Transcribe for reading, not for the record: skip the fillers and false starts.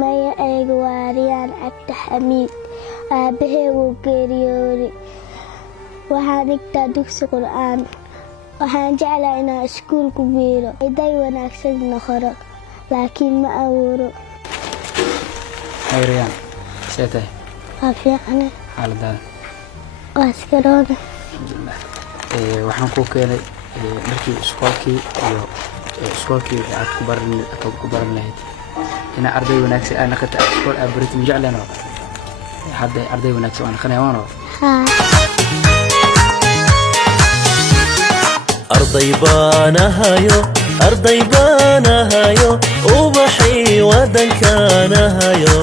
maya eega waariyaan cabdi xamiid aabahey wuu geeriyooday waxaan dhigtaa dugsi qur'aan waxaan jeclahay inaan iskuulku biiro iday wanaagsan noqoro laakiin ma awoodo Riyaan seetay waa fiicane xaaladaada waa iskaroona waxaan ku keenay markii iskoolkii iyo iskoolkii aad ku baran lahayd ina arday wanaagsan aan naqata iskool aad barit ma jeclano hadda arday wanaagsan aan qanaawano arday baanahayo ubaxii wadankanahayo